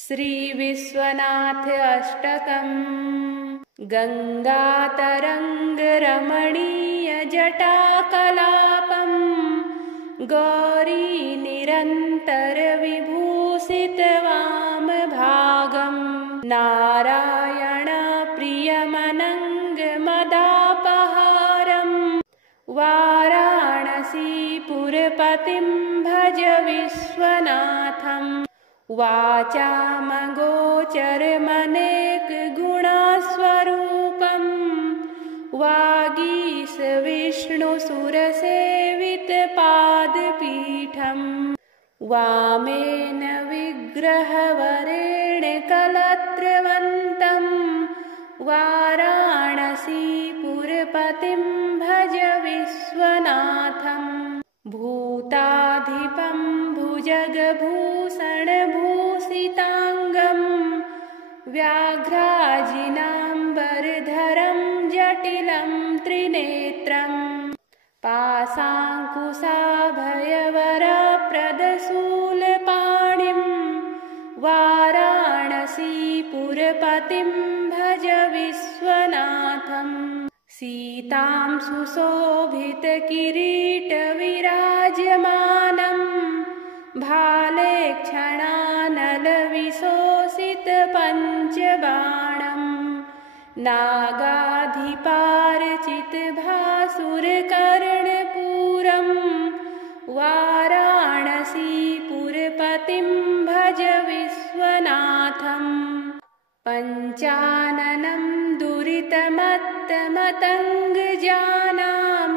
श्री विश्वनाथ अष्टकम्। गंगातरंग रमणीय जटाकलापम् गौरी निरंतर विभूषित वाम भागम् नारायण प्रियमनंग मदापहारम् वाराणसीपुरपतिं भज विश्वनाथम् वाचामगोचरमनेक गुणस्वरूपम् वागीश विष्णुसुरसेवित पादपीठम् वामेन विग्रहवरेण कलत्रवन्तम् वाराणसीपुरपतिं भज विश्वनाथम् भूताधिपं भुजगभूषणभूषिताङ्गम् व्याघ्राजिनाम्बरधरं जटिलं त्रिनेत्रम् पाशाङ्कुशाभयवरप्रदशूलपाणिं वाराणसीपुरपतिं भज विश्वनाथम् सीतां सुशोभितकिरीटविराजमानं भाले क्षणानलविशोषितपञ्चबाणम् नागाधिपार्चितभासुरकर्णपूरं वाराणसीपुरपतिं भज विश्वनाथम् पञ्चाननं दुरितमत्तमतङ्गजानां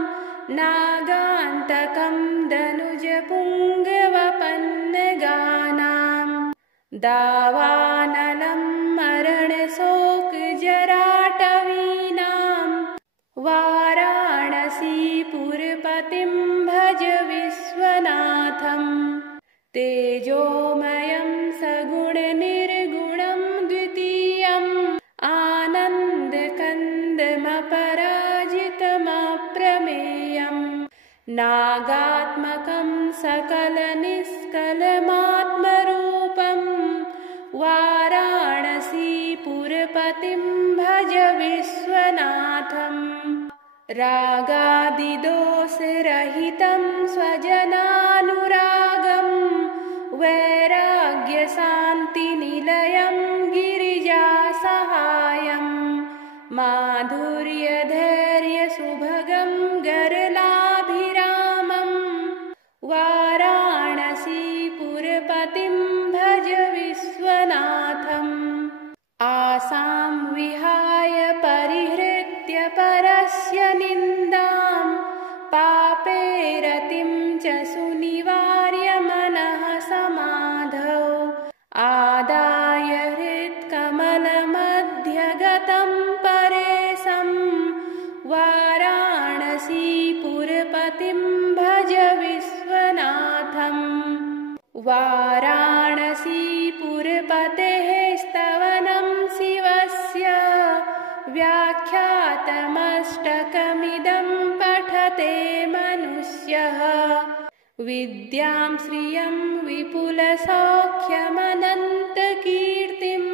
नागान्तकं दनुजपुङ्गवपन्नगानां दावानलं मरणशोकजराटवीनां वाराणसीपुरपतिं भज विश्वनाथम् तेजोमयं सगुणनिर्गुणं द्वितीयम् आनन्दकन्दमपराजितमप्रमेयम् नागात्मकं सकलनिष्कलमात्मरूपं वाराणसीपुरपतिं भज विश्वनाथम् रागादिदोषरहितं स्वजनानुरागं वैराग्यशान्तिनिलयं गिरिजासहायं माधुर्यधैर्यसुभगं गरलाभिरामं वाराणसीपुरपतिं भज विश्वनाथम् आसां विहाय परिहृत्य परस्य निन्दां पापेरतिं च सुनिवार्य मनः समाधौ आदाय हृत्कमलमध्यगतं परेशं वाराणसीपुरपतिं भज विश्वनाथम् वाराणसीपुरपतेः स्तवनं शिवस्य व्याख्यातमष्टकमिदं पठते मनुष्यः विद्यां श्रियं विपुलसौख्यमनन्तकीर्तिं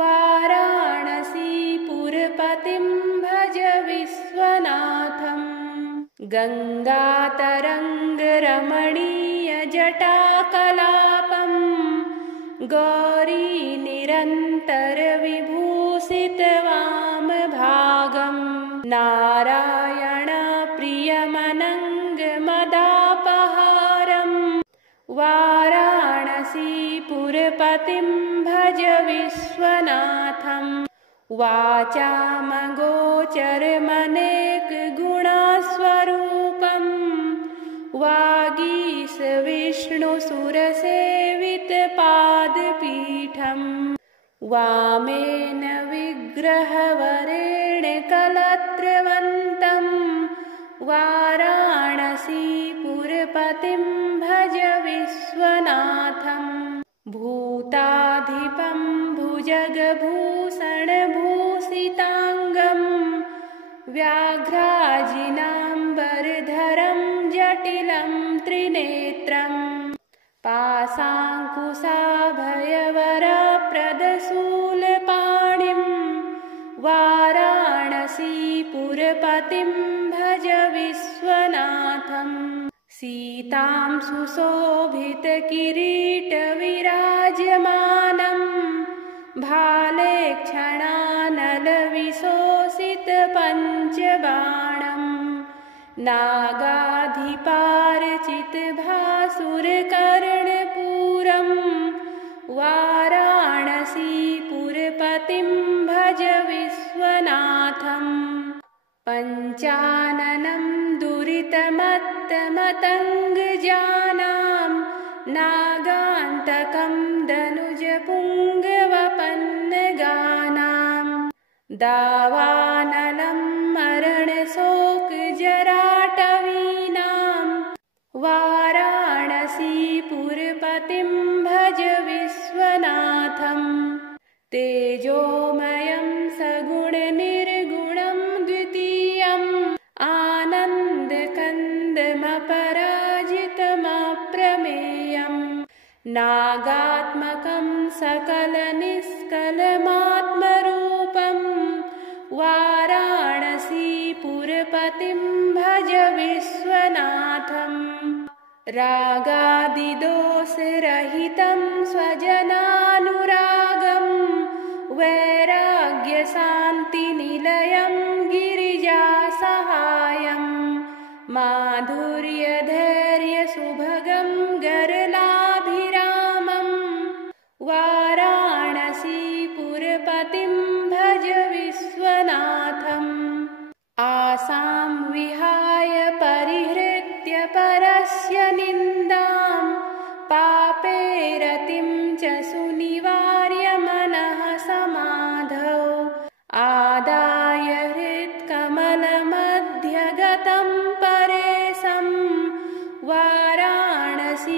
वाराणसीपुरपतिं भज विश्वनाथम् गंगातरंगरमणीय जटाकलापं गौरी निरंतर विभूषित वाम भागं नारायण प्रियमनंग मदापहारं वाराणसीपुरपतिं भज विश्वनाथम् वाचामगोचरमनेक गुणस्वरूपं वागीश विष्णुसुरसेवित पादपीठम् वामेन विग्रहवरेण कलत्रवन्तं वाराणसीपुरपतिं भज विश्वनाथम् भूताधिपं भुजगभूषणभूषिताङ्गं व्याघ्राजिनाम्बरधरं जटिलं त्रिनेत्रम् पाशाङ्कुशाभयवर पुरपतिं भज विश्वनाथम् सीतां सुशोभितकिरीटविराजमानं भाले क्षणानलविशोषितपञ्चबाणं नागाधिपार्चितभासुरकर्णपूरं वाराणसीपुरपतिं भज विश्वनाथम् पञ्चाननं दुरितमत्तमतङ्गजानां नागान्तकं दनुजपुङ्गवपन्नगानां दावानलं मरणशोकजराटवीनां वाराणसीपुरपतिं भज विश्वनाथम् तेजोमयं सगुणनिर्गुणं द्वितीयम् आनन्दकन्दमपराजितमप्रमेयम् नागात्मकं सकलनिष्कलमात्मरूपं वाराणसीपुरपतिं भज विश्वनाथम् रागादिदोषरहितं स्वजनानुरागं वैराग्यशान्तिनिलयं गिरिजासहायं माधुर्यधैर्यसुभगं गरलाभिरामं वाराणसीपुरपतिं भज विश्वनाथम् आसां विहाय परिहृत्य परस्य निन्दां पापेरतिं च सुनिवार्य मनः समाधौ आदाय हृत्कमलमध्यगतं परेशं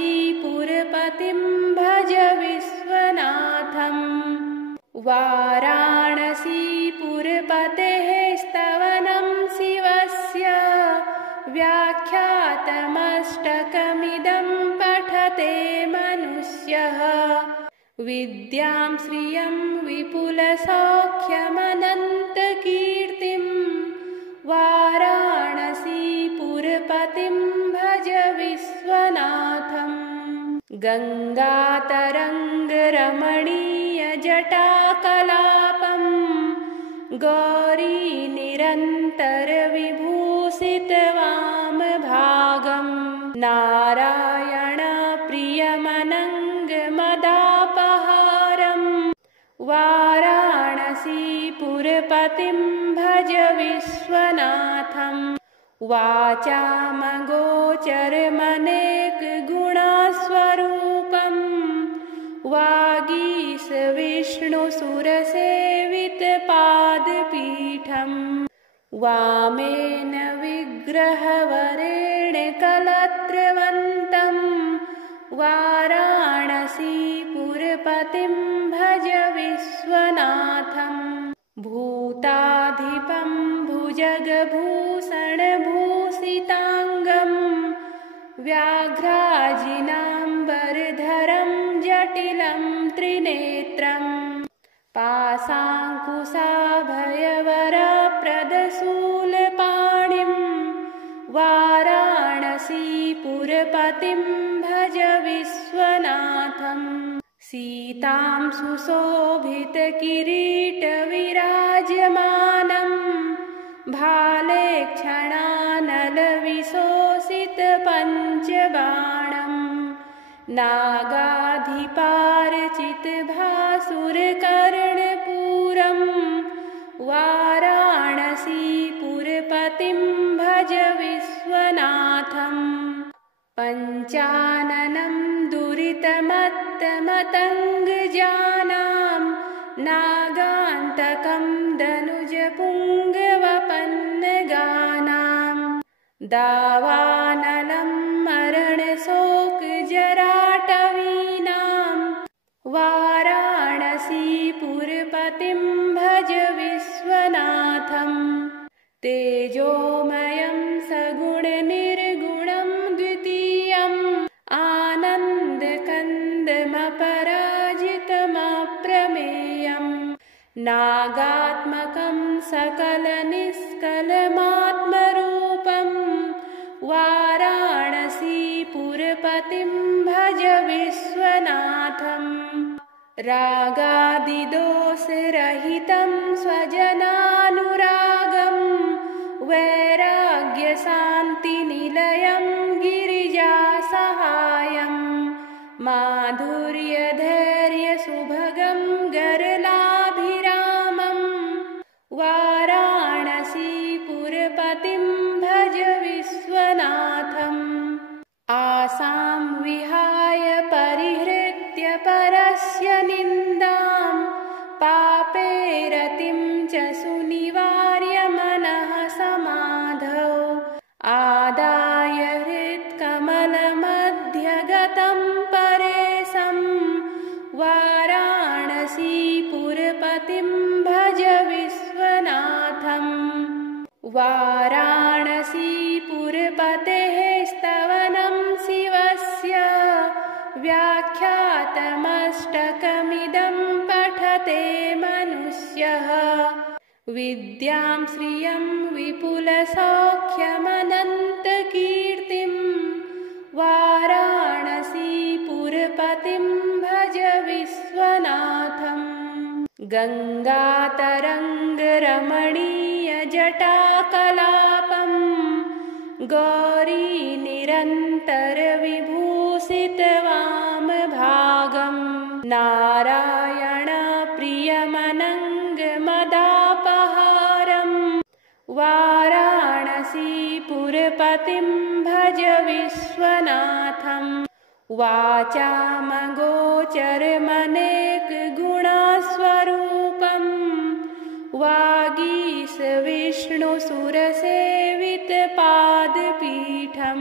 वाराणसीपुरपतिं भज विश्वनाथम् वाराणसीपुरपतेः स्तवनं शिवस्य व्याख्यातमष्टकमिदं पठते मनुष्यः विद्यां श्रियं विपुलसौख्यमनन्तकीर्तिं वाराणसीपुरपतिं भज विश्वनाथम् गङ्गातरङ्गरमणीयजटाकलापं गौरीनिरन्तरविभूषितवामभागं नारायणप्रियमनङ्गमदापहारं वाराणसीपुरपतिं भज विश्वनाथम् वाचामगोचरमनेकगुणस्वरूपं वागीशविष्णुसुरसेवितपादपीठं वामेन विग्रहवरेण कलत्रवन्तं वाराणसीपुरपतिं भज विश्वनाथम् भूताधिपं भुजगभूषणभूषिताङ्गं व्याघ्राजिनाम्बरधरं जटिलं त्रिनेत्रं पाशाङ्कुशाभयवरप्रदशूलपाणिं वाराणसीपुरपतिं भज विश्वनाथम् सीतां सुशोभितकिरीटविराजमानं भाले क्षणानलविशोषितपञ्चबाणं नागाधिपार्चितभासुरकर्णपूरं वाराणसीपुरपतिं भज विश्वनाथम् पञ्चाननं दुरितमत्तमतङ्गजानां नागान्तकं दनुजपुङ्गवपन्नगानां दावानलं मरणशोकजराटवीनां वाराणसीपुरपतिं भज विश्वनाथम् तेजोमयं सगुणनिर्गुणं द्वितीयम् आनन्दकन्दमपराजितमप्रमेयम् नागात्मकं सकलनिष्कलमात्मरूपं वाराणसीपुरपतिं भज विश्वनाथम् रागादिदोषरहितं स्वजनानुरागं वैराग्यशान्तिनिलयं गिरिजासहायं माधुर्यधैर्यसुभगं गरलाभिरामं वाराणसीपुरपतिं भज विश्वनाथम् आसां विहाय परिहृत्य परस्य निन्दां पापेरतिं च सुनिवार्य मनः समाधौ आदाय हृत्कमलमध्यगतं परेशं वाराणसीपुरपतिं भज विश्वनाथम् वाराणसीपुरपतेः स्तवनं शिवस्य व्याख्यातमष्टकमिदं पठते मनुष्यः विद्यां श्रियं विपुलसौख्यमनन्तकीर्तिं वाराणसीपुरपतिं भज विश्वनाथम् गङ्गातरङ्गरमणीयजटाकलापं गौरीनिरन्तरविभूषितवामभागं नारायणप्रियमनङ्गमदापहारं वाराणसीपुरपतिं भज विश्वनाथम् वाचामगोचरमनेकगुणस्वरूपं वागीशविष्णुसुरसेवितपादपीठं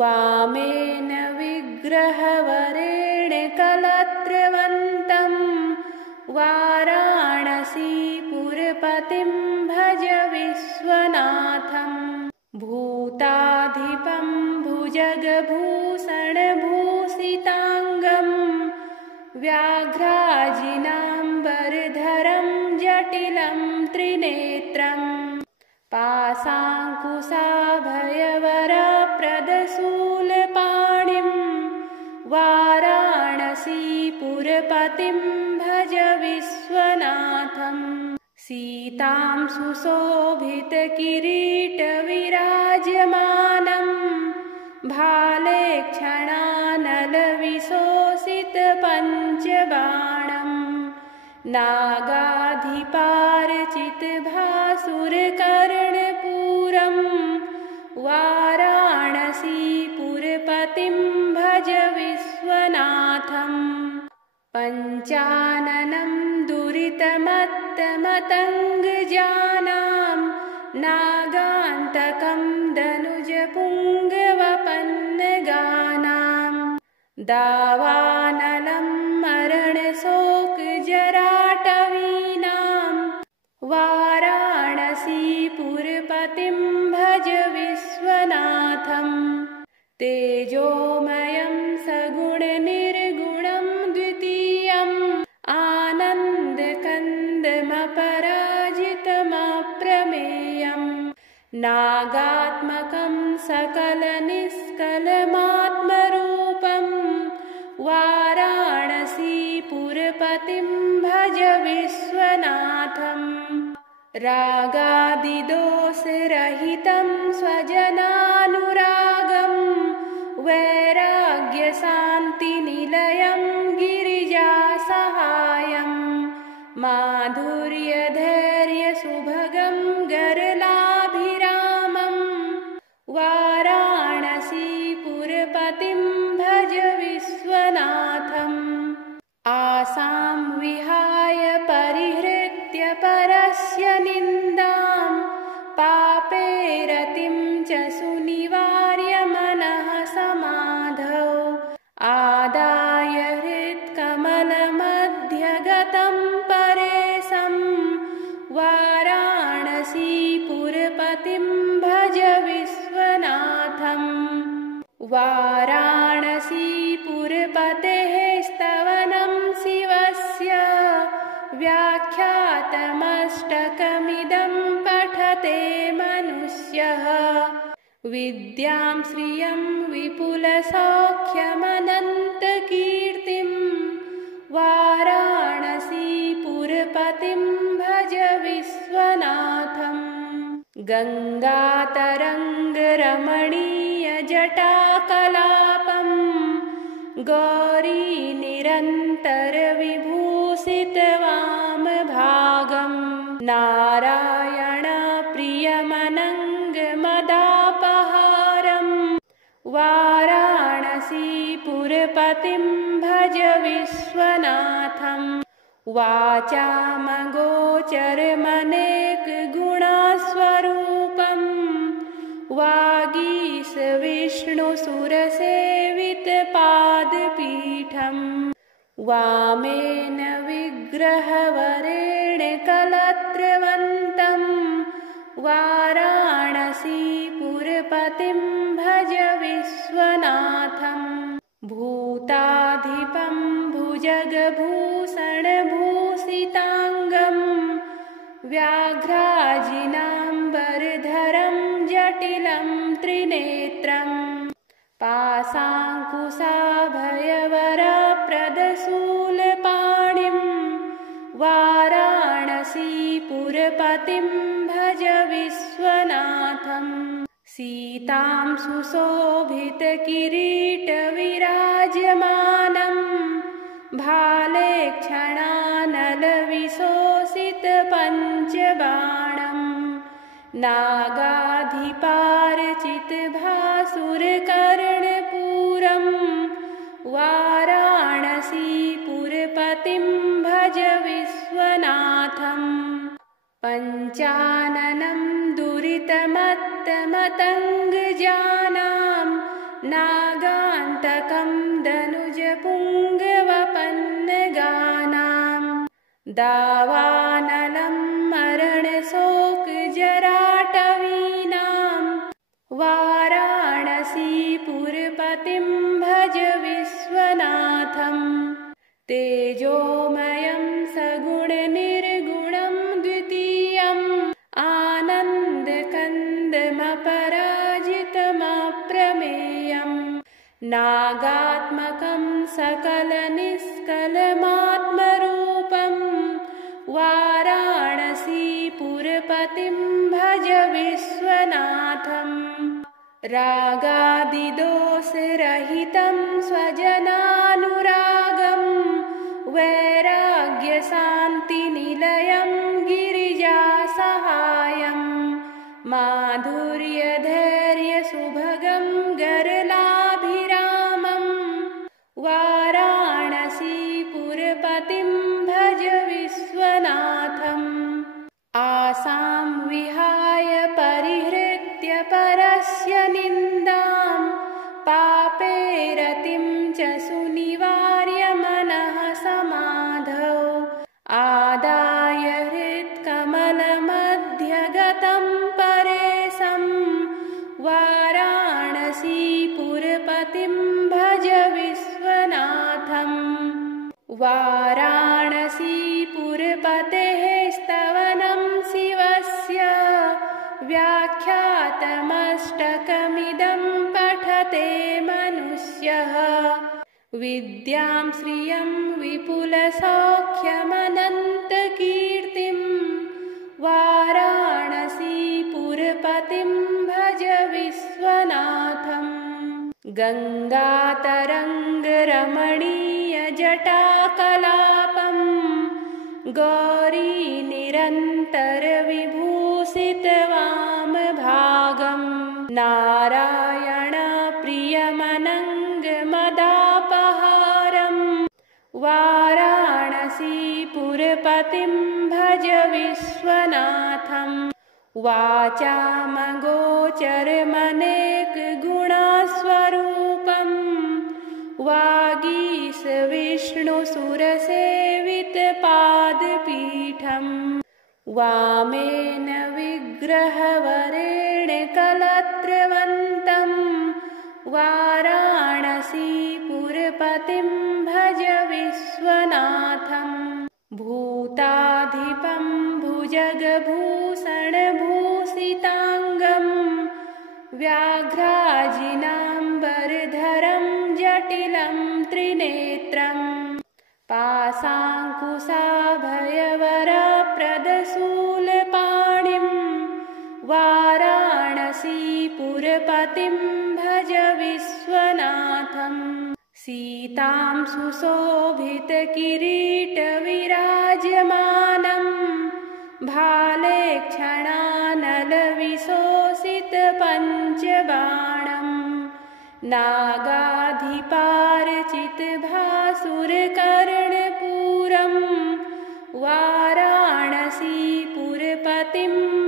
वामेन विग्रहवरेण कलत्रवन्तं वाराणसीपुरपतिं भज विश्वनाथम् भूताधिपं भुजगभूषणभूषिताङ्गं व्याघ्राजिनाम्बरधरं जटिलं त्रिनेत्रं पाशाङ्कुशाभयवरप्रदशूलपाणिं वाराणसीपुरपतिं भज विश्वनाथम् सीतां सुशोभितकिरीटविराजमानं भाले क्षणानलविशोषितपञ्चबाणं नागाधिपार्चितभासुरकर्णपूरं वाराणसीपुरपतिं भज विश्वनाथम् पञ्चाननं दुरितमत्तमतङ्गजानां नागान्तकं दनुजपुङ्गवपन्नगानां दावानलं मरणशोकजराटवीनां वाराणसीपुरपतिं भज विश्वनाथम् तेजोमयं सगुणनिर्गुणं द्वितीयम् आनन्दकन्दमपराजितमप्रमेयं नागात्मकं सकलनिष्कलमात्मरूपं वाराणसीपुरपतिं भज विश्वनाथम् रागादिदोषरहितं स्वजनानुरागं वैराग्यशान्तिनिलयं गिरिजासहायं माधुर्यधैर्यसुभगं गरलाभिरामं वाराणसीपुरपतिं भज विश्वनाथम् आसां विहाय परिहृत्य परस्य निन्दां पापेरतिं च सुनिवार्य मनः समाधौ आदाय हृत्कमलमध्यगतं परेशं वाराणसीपुरपतिं भज विश्वनाथम् वाराणसीपुरपतेः स्तवनं शिवस्य व्याख्या मनुष्यः विद्यां श्रियं विपुलसौख्यमनन्तकीर्तिं वाराणसीपुरपतिं भज विश्वनाथम् गङ्गातरङ्गरमणीयजटाकलापं गौरीनिरन्तरविभूषितवामभागं नारायणप्रियमनङ्गमदापहारं वाराणसीपुरपतिं भज विश्वनाथम् वाचामगोचरमनेकगुणस्वरूपं वागीशविष्णुसुरसेवितपादपीठं वामेन विग्रहवरेण कलत्रवन्तं वाराणसीपुरपतिं भज विश्वनाथम् भूताधिपं भुजगभूषणभूषिताङ्गं व्याघ्राजिनाम्बरधरं जटिलं त्रिनेत्रं पाशाङ्कुशाभयवरप्रदशूलपाणिं वाराणसीपुरपतिं भज विश्वनाथम् सीतां सुशोभितकिरीटविराजमानं भाले क्षणानलविशोषितपञ्चबाणं नागाधिपार्चितभासुरकर्णपूरं वाराणसीपुरपतिं भज विश्वनाथम् पञ्चाननं दुरितमत्तमतङ्गजानां नागान्तकं दनुजपुङ्गवपन्नगानां दावानलं मरणशोकजराटवीनां वाराणसीपुरपतिं भज विश्वनाथम् तेजोमयं सगुणनिर्गुणं द्वितीयम् आनन्दकन्दमपराजितमप्रमेयं नागात्मकं सकलनिष्कलमात्मरूपं वाराणसीपुरपतिं भज विश्वनाथम् रागादिदोषरहितं स्वजनानुरागं वैराग्यशान्तिनिलयं गिरिजासहायं माधुर्यधैर्यसुभगं गरलाभिरामं वाराणसीपुरपतिं भज विश्वनाथम् आसां विहाय परिहृत्य परस्य निन्दां पापेरतिं च सुनिवार्य मनः समाधौ आदाय हृत्कमलमध्यगतं परेशं वाराणसीपुरपतिं भज विश्वनाथम् वाराणसीपुरपतेः स्तवनं शिवस्य व्याख्यातमष्टकमिदं पठते मनुष्यः विद्यां श्रियं विपुलसौख्यमनन्तकीर्तिं वाराणसीपुरपतिं भज विश्वनाथम् गङ्गातरङ्गरमणीयजटाकलापं गौरीनिरन्तरविभूषितवामभागं नारायणप्रियमनङ्गमदापहारं वाराणसीपुरपतिं भज विश्वनाथम् वाचामगोचरमनेकगुणस्वरूपं वागीशविष्णुसुरसेवितपादपीठं वामेन विग्रहवरेण कलत्रवन्तं वाराणसीपुरपतिं भज विश्वनाथम् भूताधिपं भुजगभूषणभूषिताङ्गं व्याघ्राजिनाम्बरधरं जटिलं त्रिनेत्रम् पाशाङ्कुशाभयवरप्रदशूलपाणिं वाराणसीपुरपतिं भज विश्वनाथम् सीतां सुशोभितकिरीटविराजमानं भाले क्षणानलविशोषितपञ्चबाणं नागाधिपार्चितभासुरकर्णपूरं वाराणसीपुरपतिं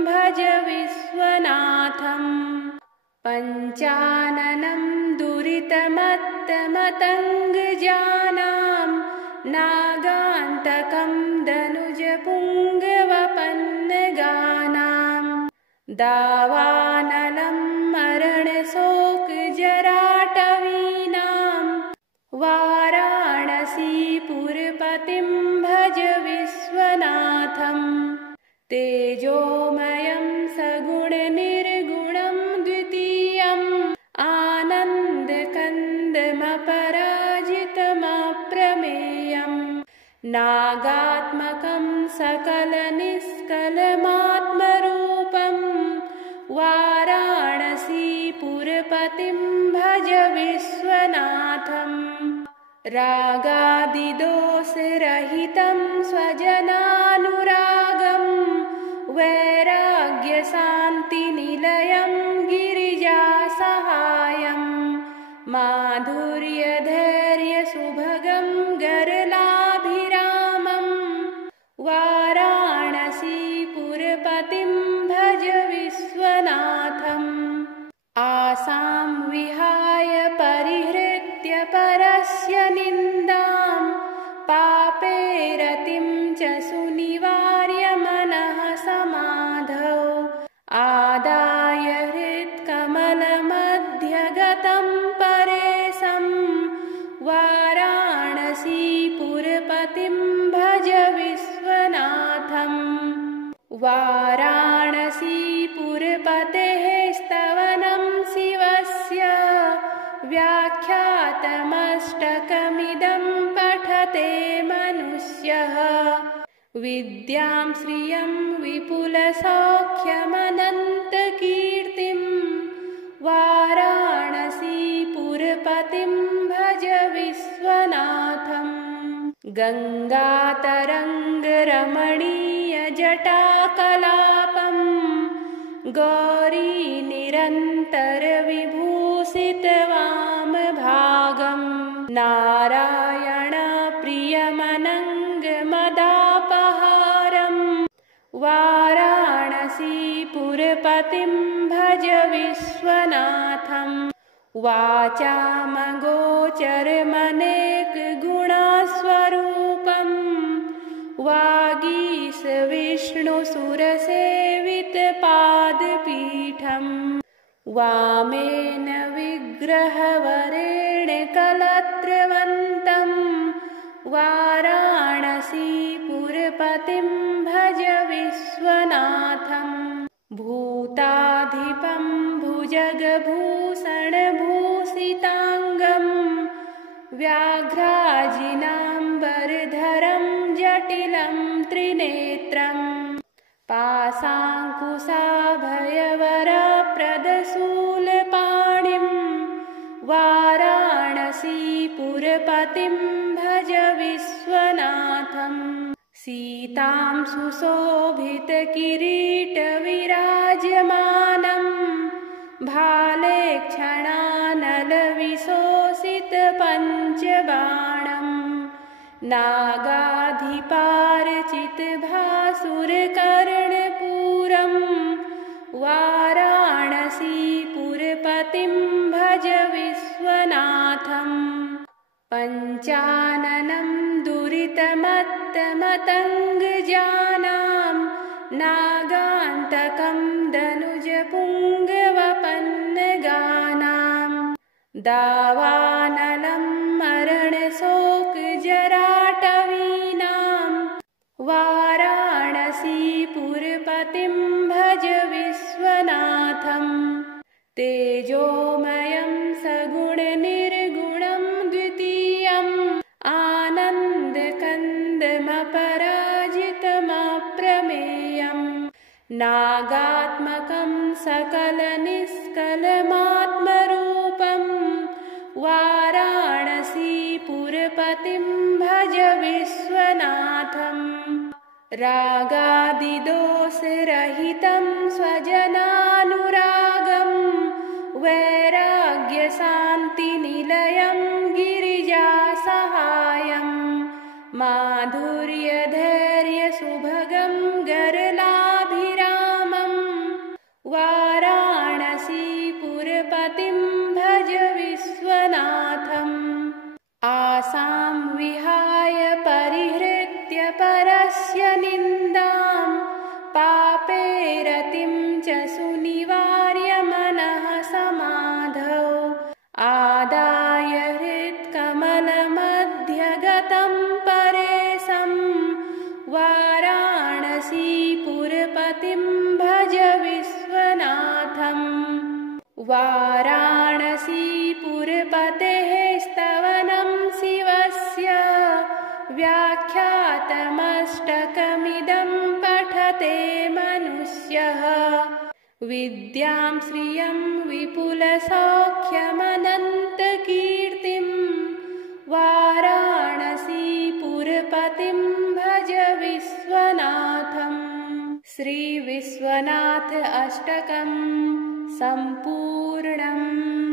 भज विश्वनाथम् पञ्चाननं दुरितमत्तमतङ्गजानां नागान्तकं दनुजपुङ्गवपन्नगानां दावानलं मरणशोकजराटवीनां वाराणसीपुरपतिं भज विश्वनाथम् तेजोमयं सगुणनिर्गुणं द्वितीयम् आनन्दकन्दमपराजितमप्रमेयम् नागात्मकं सकलनिष्कलमात्मरूपं वाराणसीपुरपतिं भज विश्वनाथम् रागादिदोषरहितं स्वजनानुरागं वैराग्यशान्तिनिलयं गिरिजासहायं माधुर्यधैर्यसुभगं गरलाभिरामं वाराणसीपुरपतिं भज विश्वनाथम् आसां विहाय परिहृत्य परस्य निन्दां पापेरतिं च सुनिवार्य मनः समाधौ आदाय हृत्कमलमध्यगतं परेशं वाराणसीपुरपतिं भज विश्वनाथम् वाराणसीपुरपतेः स्तवनं शिवस्य व्याख्यातमष्टकमिदं पठते मनुष्यः विद्यां श्रियं विपुलसौख्यमनन्तकीर्तिं वाराणसीपुरपतिं भज विश्वनाथम् गङ्गातरङ्गरमणीयजटाकलापं गौरीनिरन्तरविभूषितवामभागं नारायणप्रियमनङ्गमदापहारं वाराणसीपुरपतिं भज विश्वनाथम् वाचामगोचरमनेकगुणस्वरूपं वागीशविष्णुसुरसेवितपादपीठं वामेन विग्रहवरेण कलत्रवन्तं वाराणसीपुरपतिं भज विश्वनाथम् भूताधिपं भुजगभूषणभूषिताङ्गं व्याघ्राजिनाम्बरधरं जटिलं त्रिनेत्रं पाशाङ्कुशाभयवरप्रदशूलपाणिं वाराणसीपुरपतिं भज विश्वनाथम् सीतां सुशोभितकिरीटविराजमानं भाले क्षणानलविशोषितपञ्चबाणं नागाधिपार्चितभासुरकर्णपूरं वाराणसीपुरपतिं भज विश्वनाथम् पञ्चाननं दुरितमत्तमतङ्गजानां नागान्तकं दनुजपुङ्गवपन्नगानां दावानलं मरणशोकजराटवीनां वाराणसीपुरपतिं भज विश्वनाथम् तेजोमयं सगुणनिर्गुणं द्वितीयम् आनन्दकन्दमपराजितमप्रमेयम् नागात्मकं सकलनिष्कलमात्मरूपम् वाराणसीपुरपतिं भज विश्वनाथम् रागादिदोषरहितं स्वजनानुरागं वैराग्यशान्तिनिलयं गिरिजासहायं माधुर्यधैर्यसुभगं गरलाभिरामं वाराणसीपुरपतिं भज विश्वनाथम् आसां विहाय परिहृत्य परस्य निन्दां पापेरतिं च सुनिवार्य मनः समाधौ आदाय हृत्कमलमध्यगतं परेशं वाराणसीपुरपतिं भज विश्वनाथम् वाराणसीपुरपतेः स्तवनं शिवस्य व्याख्यातमष्टकमिदं पठते मनुष्यः विद्यां श्रियं विपुलसौख्यमनन्तकीर्तिं वाराणसीपुरपतिं भज विश्वनाथम् श्रीविश्वनाथ अष्टकं सम्पूर्णम्।